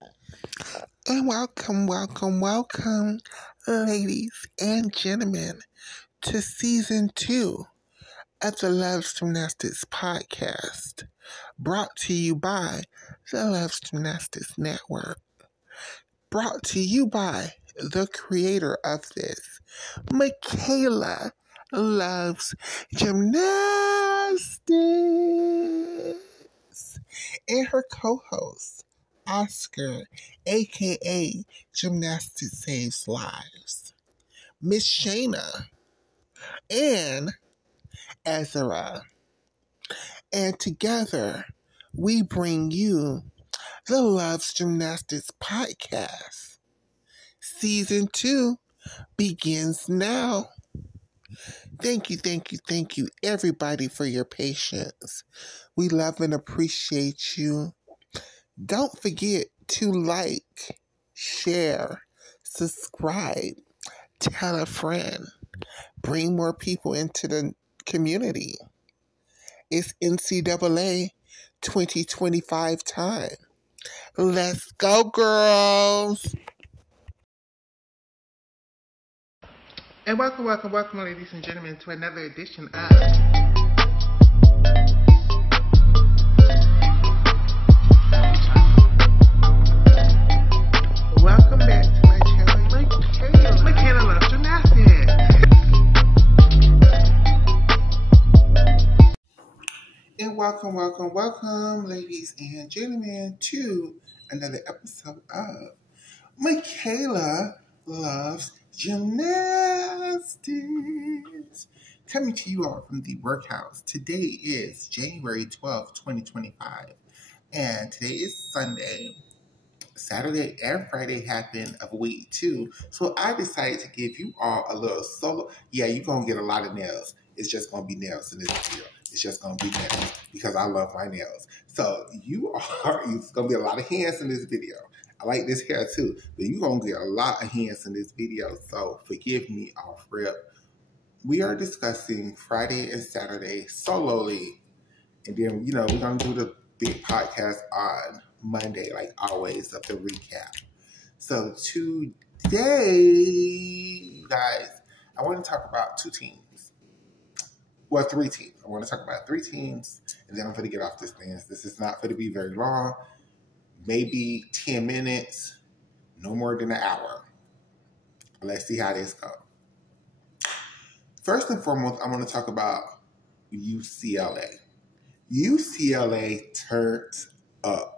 And welcome, ladies and gentlemen, to season 2 of the Loves Gymnastics podcast, brought to you by the Loves Gymnastics Network, brought to you by the creator of this, Michaela Loves Gymnastics, and her co-host, Oscar, aka Gymnastics Saves Lives, Miss Shayna, and Ezra. And together, we bring you the Loves Gymnastics podcast. Season 2 begins now. Thank you, everybody, for your patience. We love and appreciate you. Don't forget to like, share, subscribe, tell a friend, bring more people into the community. It's NCAA 2025 time. Let's go, girls! And welcome, ladies and gentlemen, to another edition of Welcome back to my channel, Michaela Loves Gymnastics. And welcome, ladies and gentlemen, to another episode of Michaela Loves Gymnastics. Coming to you all from the workhouse. Today is January 12th, 2025. And today is Sunday. Saturday and Friday happen of week 2. So I decided to give you all a little solo. Yeah, you're going to get a lot of nails. It's just going to be nails in this video. It's just going to be nails because I love my nails. So it's going to be a lot of hands in this video. I like this hair too, but you're going to get a lot of hands in this video. So forgive me off rip. We are discussing Friday and Saturday solely. And then, we're going to do the big podcast on Monday, like always, of the recap. So today, guys, I want to talk about 2 teams. Well, 3 teams. I want to talk about 3 teams, and then I'm going to get off this thing. This is not going to be very long. Maybe 10 minutes, no more than an hour. Let's see how this goes. First and foremost, I want to talk about UCLA. UCLA turned up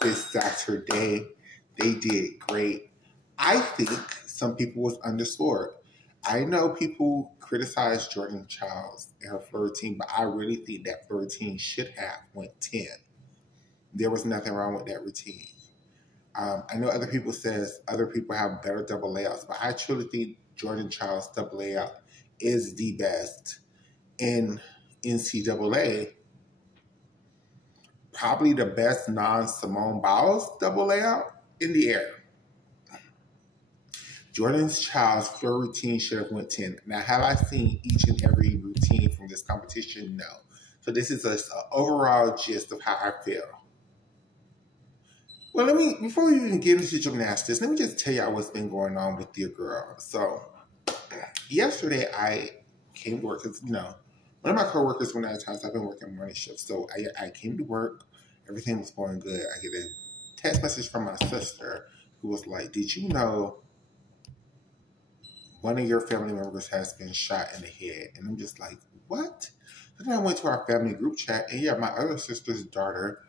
this Saturday. They did great. I think some people was underscored. I know people criticize Jordan Childs and her Florida team, but I really think that Florida team should have went 10. There was nothing wrong with that routine. I know other people have better double layouts, but I truly think Jordan Childs' double layout is the best in NCAA. Probably the best non-Simone Biles double layout in the air. Jordan Childs' floor routine should have went 10. Now, have I seen each and every routine from this competition? No. So this is an overall gist of how I feel. Well, before we even get into gymnastics, let me just tell y'all what's been going on with your girl. So, yesterday I came to work because, one of my coworkers went out of town, so I've been working morning shift. So I came to work. Everything was going good. I get a text message from my sister who was like, did you know one of your family members has been shot in the head? And I'm just like, what? And then I went to our family group chat, and my other sister's daughter,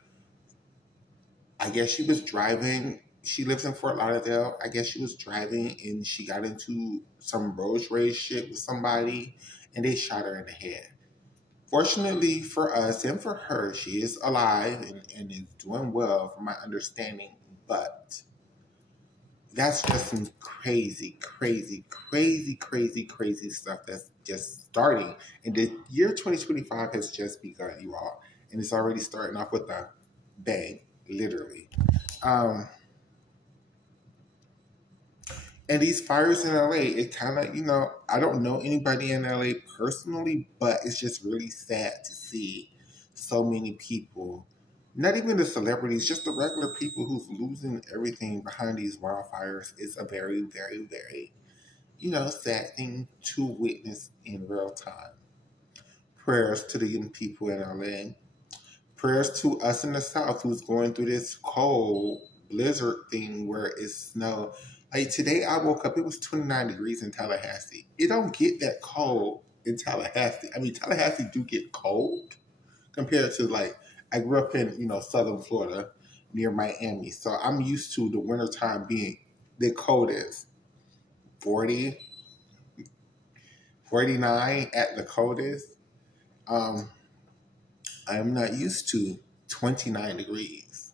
I guess she was driving. She lives in Fort Lauderdale. I guess she was driving, and she got into some road rage shit with somebody, and they shot her in the head. Fortunately for us and for her, she is alive and is doing well, from my understanding. But that's just some crazy stuff that's just starting. And the year 2025 has just begun, you all. And it's already starting off with a bang, literally. And these fires in LA, it kind of, I don't know anybody in LA personally, but it's just really sad to see so many people not even the celebrities, just the regular people who's losing everything behind these wildfires is a very, very, very, sad thing to witness in real time. Prayers to the young people in LA. Prayers to us in the South who's going through this cold blizzard thing where it's snow. Like today I woke up, it was 29 degrees in Tallahassee. It don't get that cold in Tallahassee. I mean, Tallahassee do get cold compared to I grew up in, southern Florida near Miami. So I'm used to the wintertime being the coldest. 40, 49 at the coldest. I'm not used to 29 degrees.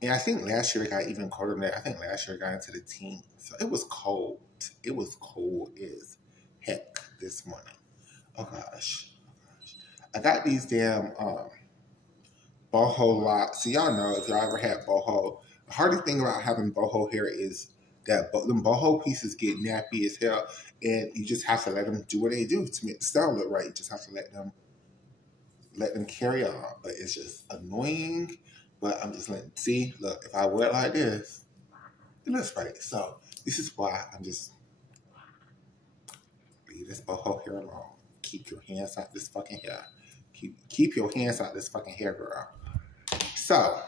And I think last year it got even colder than that. I think last year it got into the teens. So it was cold. It was cold as heck this morning. Oh gosh. I got these damn boho locks. So y'all know if y'all ever had boho, the hardest thing about having boho hair is that them boho pieces get nappy as hell, and you just have to let them do what they do to make the style look right. You just have to let them carry on. But it's just annoying. But I'm just letting, see, look, if I wear it like this, it looks right. So this is why I'm just, leave this boho hair alone. Keep your hands out this fucking hair. Keep your hands out this fucking hair, girl. So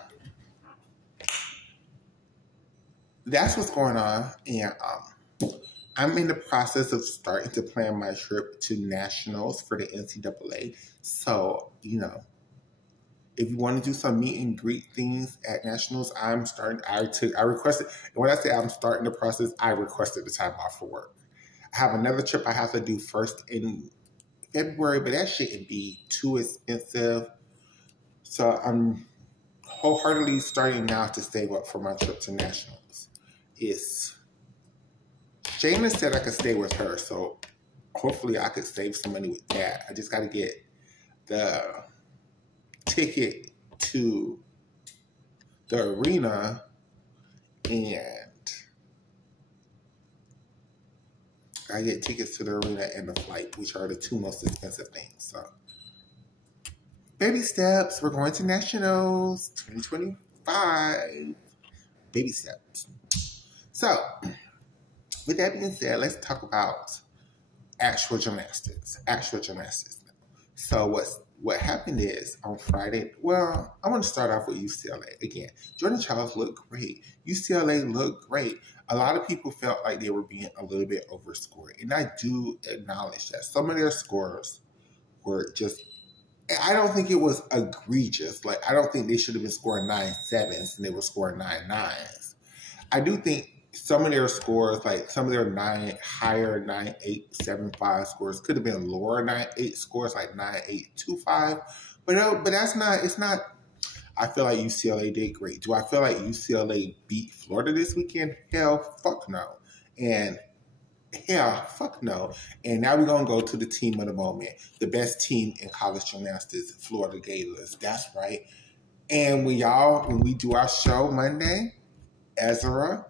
that's what's going on. And I'm in the process of starting to plan my trip to nationals for the NCAA. So, if you want to do some meet and greet things at nationals, I requested, and when I say I'm starting the process, I requested the time off for work. I have another trip I have to do first in February, but that shouldn't be too expensive. So I'm wholeheartedly starting now to save up for my trip to nationals. Shayna said I could stay with her, so hopefully I could save some money with that. I just got to get the ticket to the arena and I get tickets to the arena and the flight, which are the two most expensive things. So, baby steps. We're going to nationals 2025. Baby steps. So, with that being said, let's talk about actual gymnastics. So what happened is on Friday, well, I want to start off with UCLA. Again, Jordan Chiles looked great. UCLA looked great. A lot of people felt like they were being a little bit overscored. And I do acknowledge that. Some of their scores were just, I don't think it was egregious. I don't think they should have been scoring 9.7s and they were scoring 9.9s. I do think some of their scores, some of their higher 9.875 scores could have been lower 9.8 scores, 9.825. But that's not, it's not, I feel like UCLA did great. Do I feel like UCLA beat Florida this weekend? Hell, fuck no. And now we're going to go to the team of the moment. The best team in college gymnastics, Florida Gators. That's right. And when we do our show Monday, Ezra,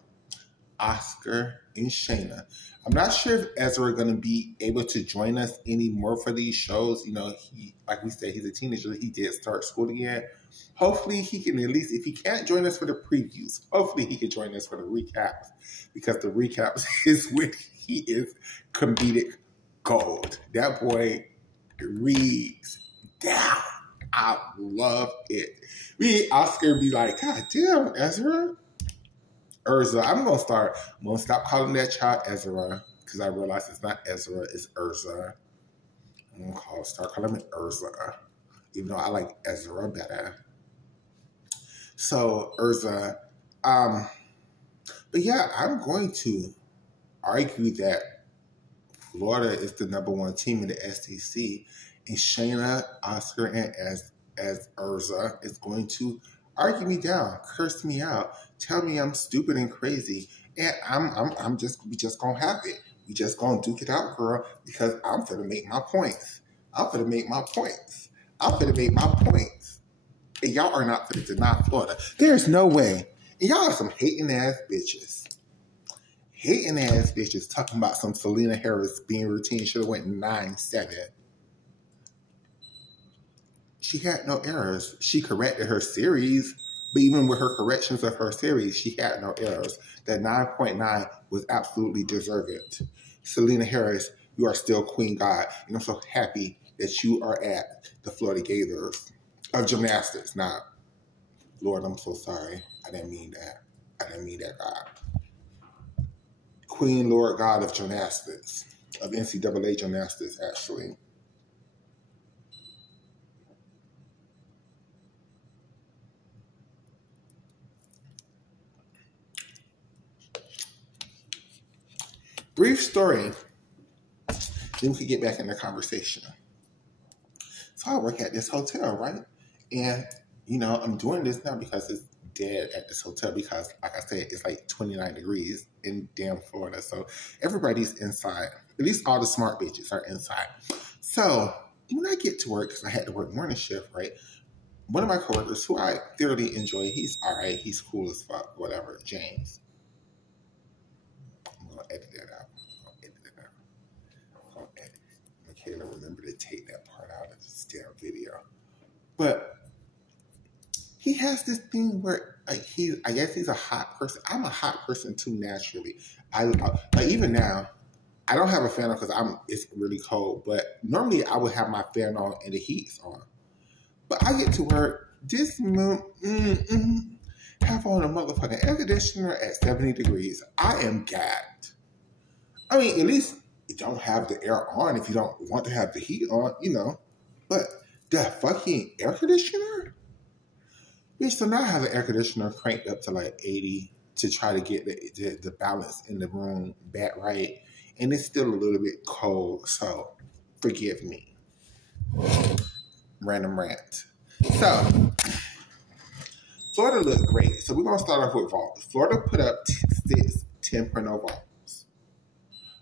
Oscar, and Shayna. I'm not sure if Ezra is going to be able to join us anymore for these shows. He, like we said, he's a teenager. He did start school again. Hopefully he can at least, if he can't join us for the previews, hopefully he can join us for the recaps, because the recaps is when he is comedic gold. That boy reads down. I love it. Oscar be like, God damn, Ezra. Urza. I'm going to stop calling that child Ezra, because I realize it's not Ezra, it's Urza. I'm going to start calling it Urza, even though I like Ezra better. So, Urza. But yeah, I'm going to argue that Florida is the #1 team in the SEC, and Shayna, Oscar, and as Urza is going to argue me down, curse me out, tell me I'm stupid and crazy, and we just gonna have it. We just gonna duke it out, girl, because I'm finna make my points. And y'all are not finna deny Florida. There's no way. And y'all are some hating ass bitches. Talking about some Selena Harris being routine should have went 9.7. she had no errors. She corrected her series, but even with her corrections of her series, she had no errors. That 9.9 was absolutely deserved. Selena Harris, you are still Queen God, and I'm so happy that you are at the Florida Gators of Gymnastics. Now, Lord, I'm so sorry. I didn't mean that. I didn't mean that, God. Queen, Lord God of Gymnastics, of NCAA Gymnastics, actually. Brief story. Then we can get back in the conversation. So I work at this hotel, right? And, you know, I'm doing this now because it's dead at this hotel because, like I said, it's like 29 degrees in damn Florida. So everybody's inside. At least all the smart bitches are inside. So when I get to work, because I had to work morning shift, right? One of my coworkers, who I thoroughly enjoy, he's all right. He's cool as fuck, whatever, James. I'm going to edit that out. Michaela, remember to take that part out of this damn video. But he has this thing where I guess he's a hot person. I'm a hot person too naturally. Like even now, I don't have a fan on because it's really cold. But normally I would have my fan on and the heat's on. But I get to work this month, have on a motherfucking air conditioner at 70 degrees. I am gagged. I mean, at least you don't have the air on if you don't want to have the heat on, you know. But the fucking air conditioner? Bitch, so now I have the air conditioner cranked up to like 80 to try to get the balance in the room back right. And it's still a little bit cold, so forgive me. Random rant. So, Florida looked great. So we're going to start off with vault. Florida put up 10.0 vaults.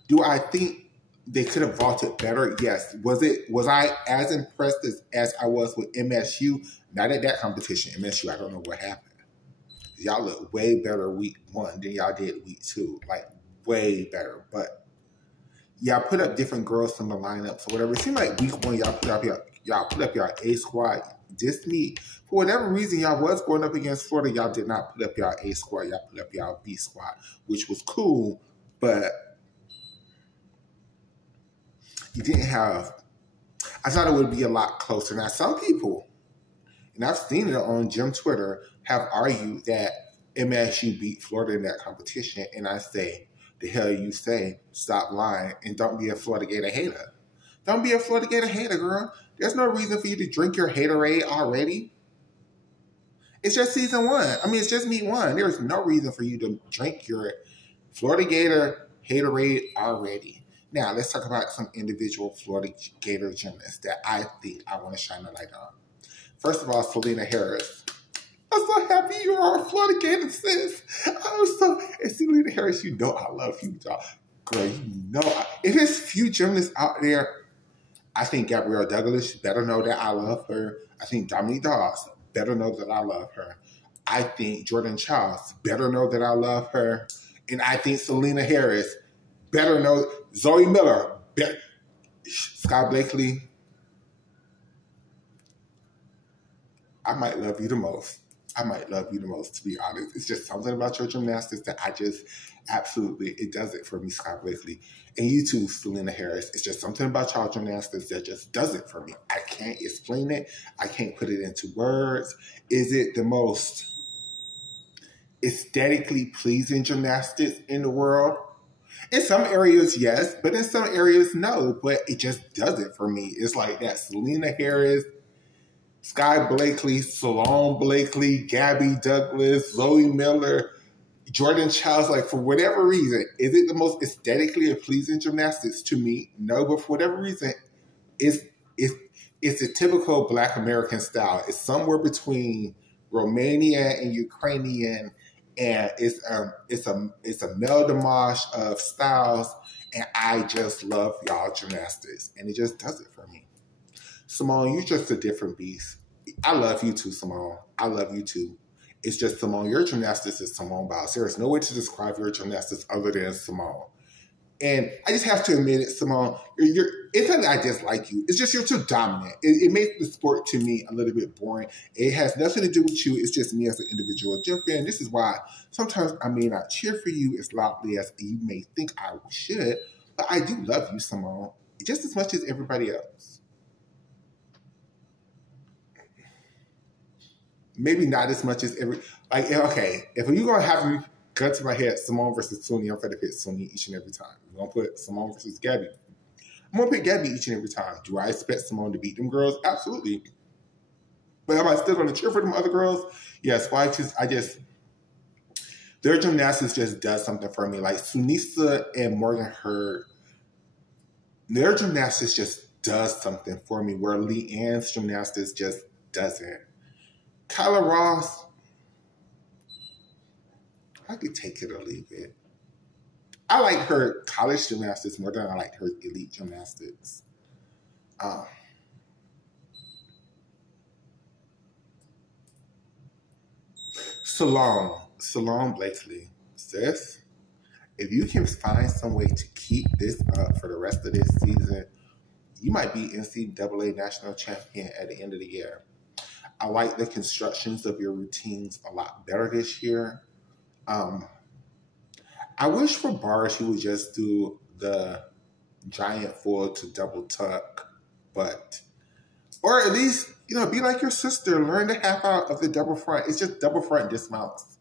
Do I think they could have vaulted better? Yes. Was I as impressed as I was with MSU? Not at that competition. MSU, I don't know what happened. Y'all look way better week 1 than y'all did week 2. Like, way better. But y'all put up different girls from the lineup. So whatever. It seemed like week 1, y'all put up your A squad. This meet, for whatever reason, y'all was going up against Florida. Y'all did not put up y'all A squad. Y'all put up y'all B squad, which was cool. But you didn't have, I thought it would be a lot closer. Now, some people, and I've seen it on Gym Twitter, have argued that MSU beat Florida in that competition. And I say, the hell you say, stop lying, and don't be a Florida Gator hater. Don't be a Florida Gator hater, girl. There's no reason for you to drink your haterade already. It's just season 1. I mean, it's just meet 1. There's no reason for you to drink your Florida Gator haterade already. Now, let's talk about some individual Florida Gator gymnasts that I think I want to shine a light on. First of all, Selena Harris. I'm so happy you are a Florida Gator, sis. And Selena Harris, you know I love you, dog. Girl, you know, if there's few gymnasts out there, I think Gabrielle Douglas better know that I love her. I think Dominique Dawes better know that I love her. I think Jordan Childs better know that I love her. And I think Selena Harris better know. Zoe Miller, Sky Blakely, I might love you the most. I might love you the most, to be honest. It's just something about your gymnastics that I just absolutely, it does it for me, Scott Blakely. And you too, Selena Harris. It's just something about y'all gymnastics that just does it for me. I can't explain it. I can't put it into words. Is it the most aesthetically pleasing gymnastics in the world? In some areas, yes, but in some areas, no. But it just does it for me. It's like that Selena Harris, Sky Blakely, Salone Blakely, Gabby Douglas, Zoe Miller, Jordan Childs, like for whatever reason, is it the most aesthetically pleasing gymnastics to me? No, but for whatever reason, it's a typical Black American style. It's somewhere between Romanian and Ukrainian, and it's a meldamash of styles, and I just love y'all gymnastics, and it just does it for me. Simone, you're just a different beast. I love you too, Simone. I love you too. It's just Simone. Your gymnastics is Simone Biles. There is no way to describe your gymnastics other than Simone. And I just have to admit it, Simone, it's not that I dislike you. It's just you're too dominant. It makes the sport, to me, a little bit boring. It has nothing to do with you. It's just me as an individual gym fan. This is why sometimes I may not cheer for you as loudly as you may think I should, but I do love you, Simone, just as much as everybody else. Maybe not as much as like, okay, if you're going to have me gun to my head, Simone versus Suni, I'm going to pick Suni each and every time. I'm going to put Simone versus Gabby. I'm going to pick Gabby each and every time. Do I expect Simone to beat them girls? Absolutely. But am I still going to cheer for them other girls? Yes. Why? Their gymnastics just does something for me. Like Sunisa and Morgan Hurd, their gymnastics just does something for me where Leanne's gymnastics just doesn't. Kyla Ross, I could take it or leave it. I like her college gymnastics more than I like her elite gymnastics. Salon Blakely, sis, if you can find some way to keep this up for the rest of this season, you might be NCAA national champion at the end of the year. I like the constructions of your routines a lot better this year. I wish for bars she would just do the giant full to double tuck, or at least, be like your sister, learn the half out of the double front. It's just double front dismounts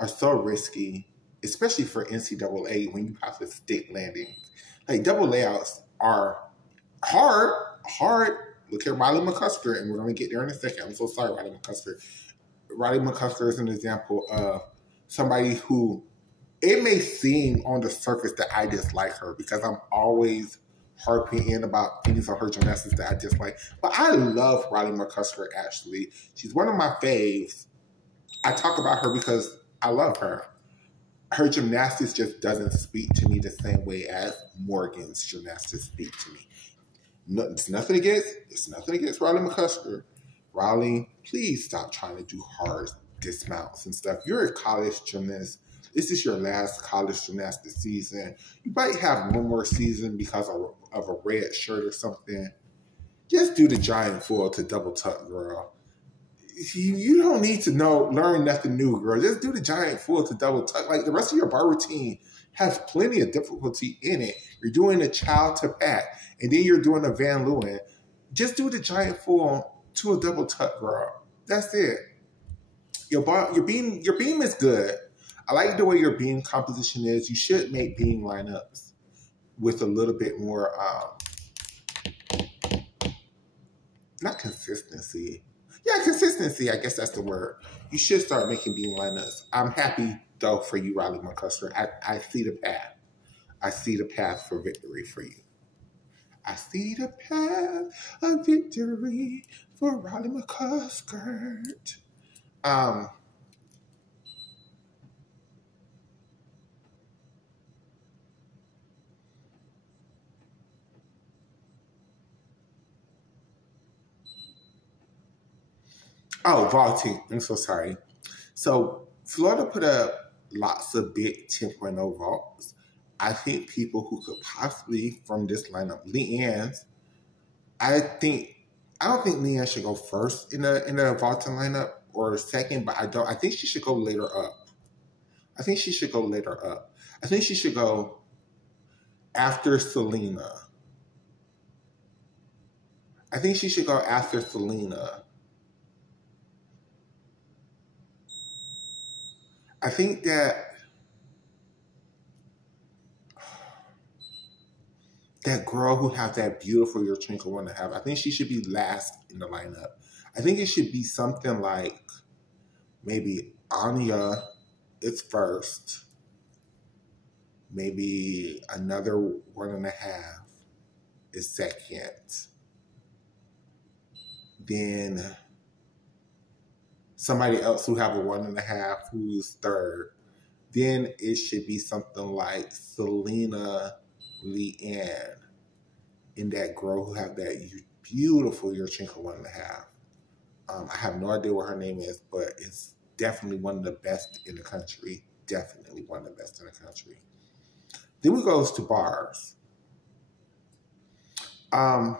are so risky, especially for NCAA when you have to stick landings. Like double layouts are hard. Look at Riley McCusker, and we're going to get there in a second. I'm so sorry, Riley McCusker. Riley McCusker is an example of somebody who, it may seem on the surface that I dislike her because I'm always harping in about things on her gymnastics that I dislike. But I love Riley McCusker, actually. She's one of my faves. I talk about her because I love her. Her gymnastics just doesn't speak to me the same way as Morgan's gymnastics speak to me. It's nothing against Riley McCusker. Riley, please stop trying to do hard dismounts and stuff. You're a college gymnast. This is your last college gymnastics season. You might have one more season because of a red shirt or something. Just do the giant full to double tuck, girl. You don't need to learn nothing new, girl. Just do the giant full to double tuck. Like the rest of your bar routine has plenty of difficulty in it. You're doing a child to pat, and then you're doing a Van Leeuwen. Just do the giant full to a double tuck, girl. That's it. Your beam is good. I like the way your beam composition is. You should make beam lineups with a little bit more, not consistency. Yeah, consistency. I guess that's the word. You should start making beam lineups. I'm happy, though, for you, Riley McCusker. I see the path. I see the path for victory for you. I see the path of victory for Riley McCusker. Oh, vaulting. I'm so sorry. So Florida put up lots of big 10.0 vaults. I think people who could possibly from this lineup, Leanne's, I don't think Leanne should go first in the vaulting lineup or second, but I think she should go later up. I think she should go after Selena. I think that girl who has that beautiful Yurchenko one to have, I think she should be last in the lineup. I think it should be something like maybe Anya is first. Maybe another 1.5 is second. Then somebody else who have a 1.5 who's third. Then it should be something like Selena, Leanne, and that girl who have that beautiful Yurchenko 1.5. I have no idea what her name is, but it's definitely one of the best in the country. Then we goes to bars. Um,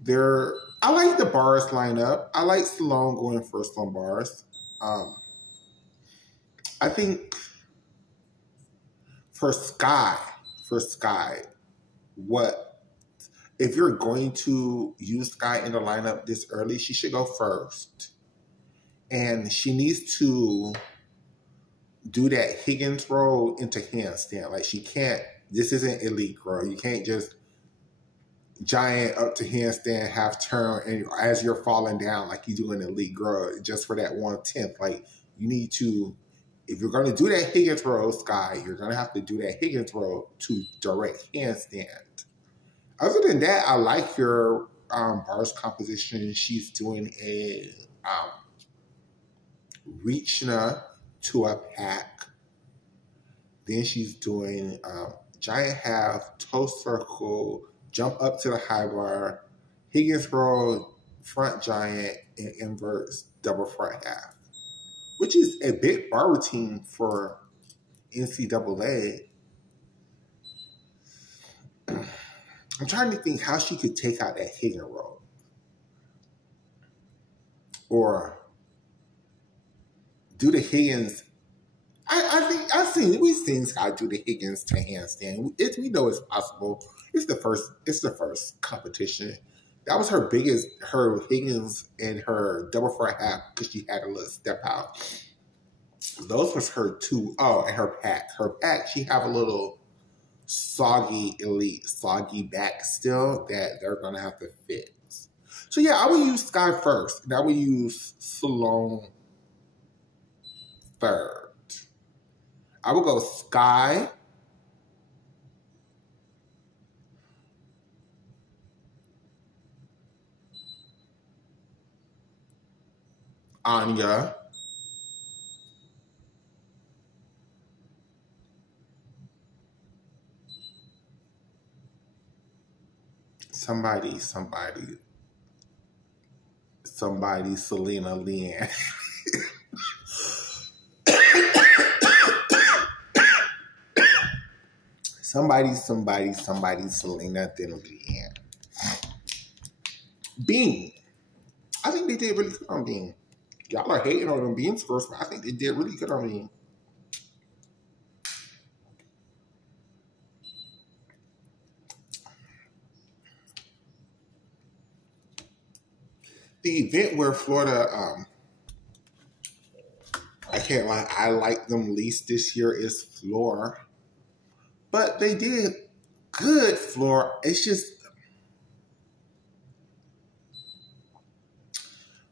there, I like the bars lineup. I like Salone going first on bars. Um, I think for Sky, for Sky, what if you're going to use Sky in the lineup this early? She should go first, and she needs to do that Higgins roll into handstand. Like she can't. This isn't elite, girl. You can't just giant up to handstand, half turn, and as you're falling down like you do in elite, girl, just for that 1/10. Like you need to, if you're going to do that Higgins roll, Sky, you're going to have to do that Higgins roll to direct handstand. Other than that, I like your bars composition. She's doing a Reachna to a pack. Then she's doing giant half, toe circle, jump up to the high bar, Higgins roll, front giant, and inverts double front half, which is a big bar routine for NCAA. I'm trying to think how she could take out that Higgins roll. Or do the Higgins. I think we've seen Sky do the Higgins to handstand. We know it's possible. It's the first competition. That was her Higgins and her double front half because she had a little step out. Those was her two. Oh, and her pack. Her pack, she have a little soggy back still that they're gonna have to fix. So yeah, I would use Sky first, and I would use Salone third. I would go Sky, Anya, somebody, Selena Leanne. somebody, Selena, then Leanne. Bean. I think they did really good on Bean. Y'all are hating on them Bean scores, but I think they did really good on Bean. The event where Florida, I can't lie, I like them least this year is Floor. But they did good, Floor. It's just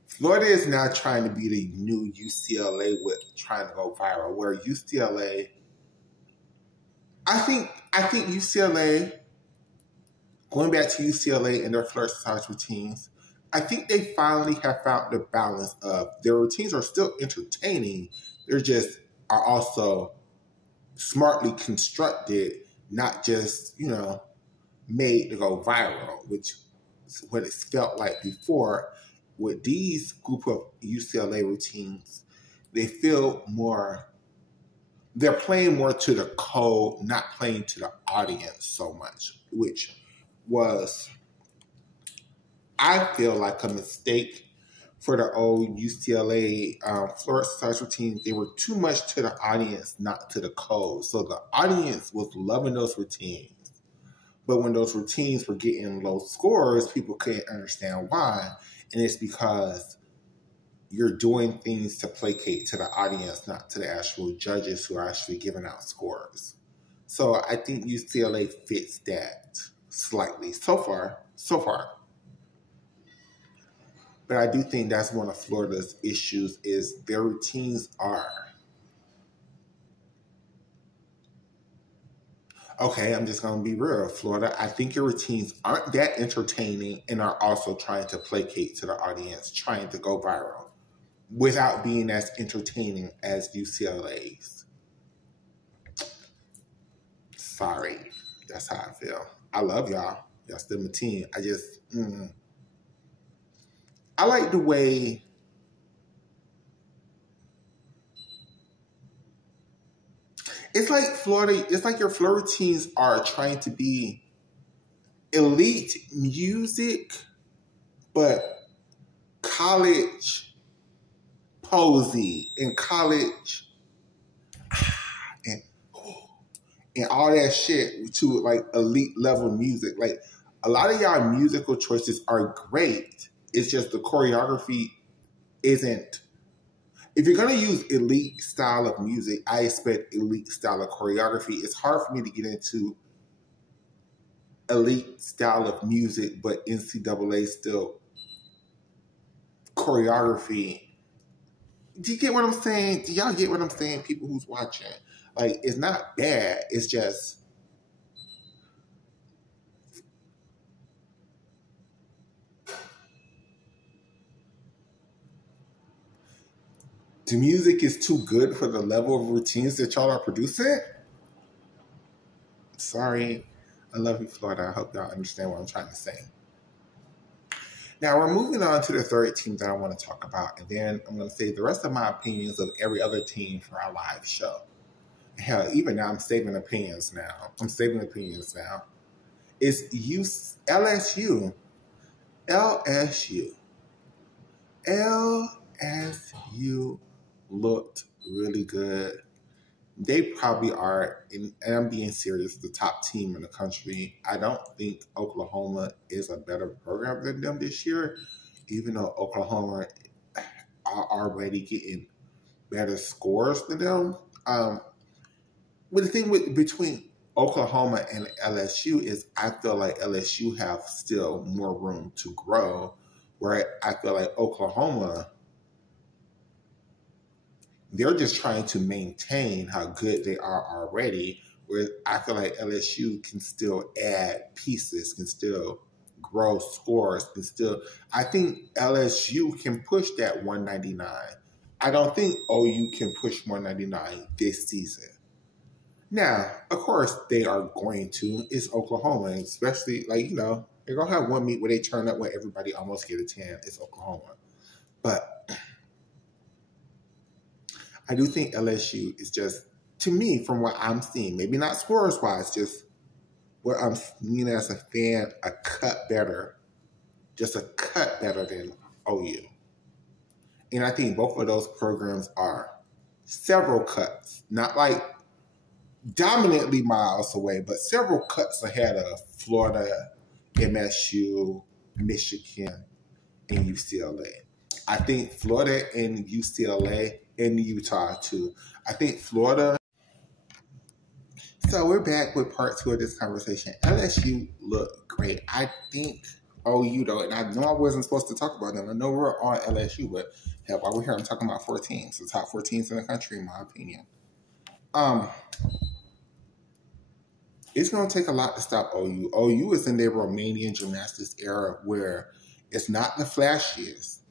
Florida is now trying to be the new UCLA with trying to go viral. Where UCLA, I think UCLA, going back to UCLA and their flirt size routines, I think they finally have found the balance of their routines are still entertaining. They're just are also smartly constructed, not just, made to go viral, which is what it's felt like before. With these group of UCLA routines, they feel more, they're playing more to the code, not playing to the audience so much, which was, I feel like, a mistake for the old UCLA flirt size routines. They were too much to the audience, not to the code. So the audience was loving those routines. But when those routines were getting low scores, people couldn't understand why. And it's because you're doing things to placate to the audience, not to the actual judges who are actually giving out scores. So I think UCLA fits that slightly so far. But I do think that's one of Florida's issues is their routines are. Okay, I'm just going to be real. Florida, I think your routines aren't that entertaining and are also trying to placate to the audience, trying to go viral without being as entertaining as UCLA's. Sorry. That's how I feel. I love y'all. Y'all still my team. I just, I like the way It's like Florida. It's like your Florida teams are trying to be elite music, but college posy and college and all that shit to like elite level music. Like a lot of y'all musical choices are great. It's just the choreography isn't. If you're gonna use elite style of music, I expect elite style of choreography. It's hard for me to get into elite style of music, but NCAA still choreography. Do you get what I'm saying? Do y'all get what I'm saying? People who's watching, like, it's not bad. It's just the music is too good for the level of routines that y'all are producing. Sorry, I love you, Florida. I hope y'all understand what I'm trying to say. Now we're moving on to the third team that I want to talk about, and then I'm going to say the rest of my opinions of every other team for our live show. Hell, even now I'm saving opinions now. It's LSU. LSU looked really good. They probably are, and I'm being serious, the top team in the country. I don't think Oklahoma is a better program than them this year, even though Oklahoma are already getting better scores than them. But the thing between Oklahoma and LSU is I feel like LSU have still more room to grow, where I feel like Oklahoma, they're just trying to maintain how good they are already, where I feel like LSU can still add pieces, can still grow scores, can still. I think LSU can push that 199. I don't think OU can push 199 this season. Now, of course, they are going to. It's Oklahoma, especially, like, you know, they're going to have one meet where they turn up where everybody almost get a 10. It's Oklahoma. But I do think LSU is just, to me, from what I'm seeing, maybe not scores-wise, just what I'm seeing as a fan, a cut better. Just a cut better than OU. And I think both of those programs are several cuts. Not like dominantly miles away, but several cuts ahead of Florida, MSU, Michigan, and UCLA. I think Florida and UCLA and Utah too. I think Florida. So we're back with part 2 of this conversation. LSU looked great. I think OU though, and I know I wasn't supposed to talk about them. I know we're on LSU, but hell, while we're here, I'm talking about 4 teams, the top 4 teams in the country, in my opinion. It's going to take a lot to stop OU. OU is in their Romanian gymnastics era where it's not the flashiest.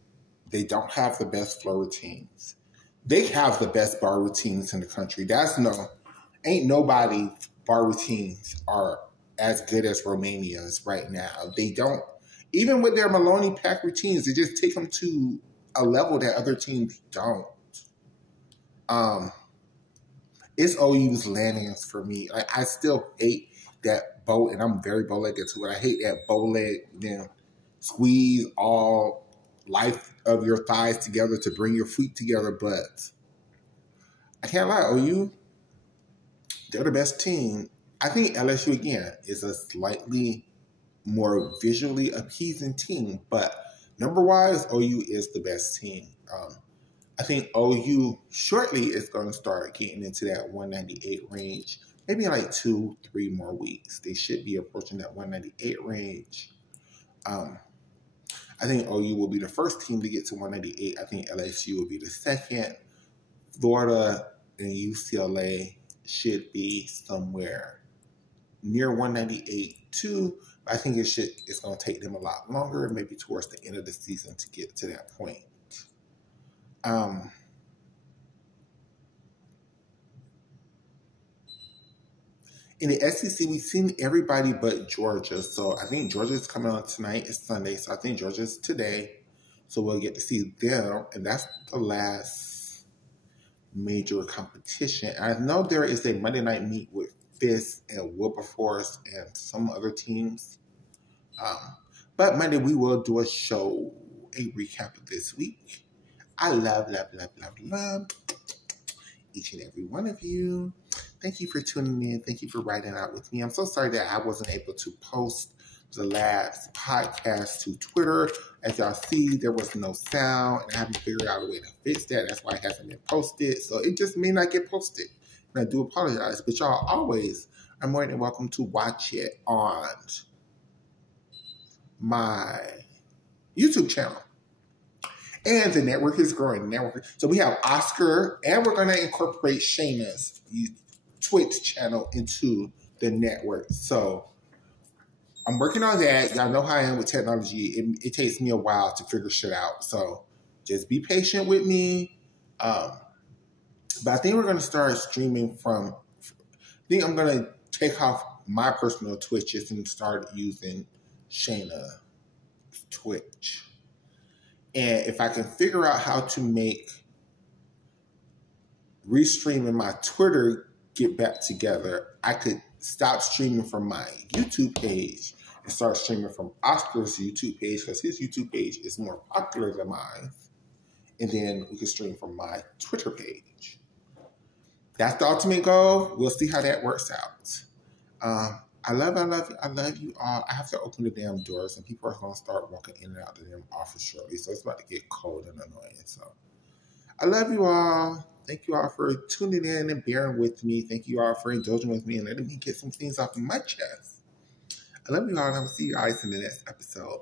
They don't have the best flow routines. They have the best bar routines in the country. Ain't nobody bar routines are as good as Romania's right now. They don't, even with their Maloney Pack routines, they just take them to a level that other teams don't. It's OU's landings for me. Like, I still hate that bow, and I'm very bow-legged too, but I hate that bow-leg, squeeze all life of your thighs together to bring your feet together, but I can't lie, OU, they're the best team. I think LSU, again, is a slightly more visually appeasing team, but number-wise, OU is the best team. I think OU shortly is going to start getting into that 198 range. Maybe in like 2-3 more weeks. They should be approaching that 198 range. I think OU will be the first team to get to 198. I think LSU will be the second. Florida and UCLA should be somewhere near 198 too. I think it's going to take them a lot longer, maybe towards the end of the season to get to that point. In the SEC, we've seen everybody but Georgia. So I think Georgia's coming on tonight. It's Sunday. So I think Georgia's today. So we'll get to see them. And that's the last major competition. I know there is a Monday night meet with Fist and Wilberforce and some other teams. But Monday we will do a show, a recap of this week. I love each and every one of you. Thank you for tuning in. Thank you for riding out with me. I'm so sorry that I wasn't able to post the last podcast to Twitter. As y'all see, there was no sound, and I haven't figured out a way to fix that. That's why it hasn't been posted. So it just may not get posted. And I do apologize, but y'all always are more than welcome to watch it on my YouTube channel. And the network is growing. So we have Oscar, and we're going to incorporate Shayna's Twitch channel into the network. So I'm working on that. Y'all know how I am with technology. It takes me a while to figure shit out. So just be patient with me. But I think we're going to start streaming from... I think I'm going to take off my personal Twitches and start using Shayna's Twitch. And if I can figure out how to make restreaming my Twitter get back together, I could stop streaming from my YouTube page and start streaming from Oscar's YouTube page, because his YouTube page is more popular than mine. And then we can stream from my Twitter page. That's the ultimate goal. We'll see how that works out. I love you all. I have to open the damn doors, and people are going to start walking in and out the damn office shortly. So it's about to get cold and annoying. So I love you all. Thank you all for tuning in and bearing with me. Thank you all for indulging with me and letting me get some things off of my chest. I love you all, and I will see you guys in the next episode.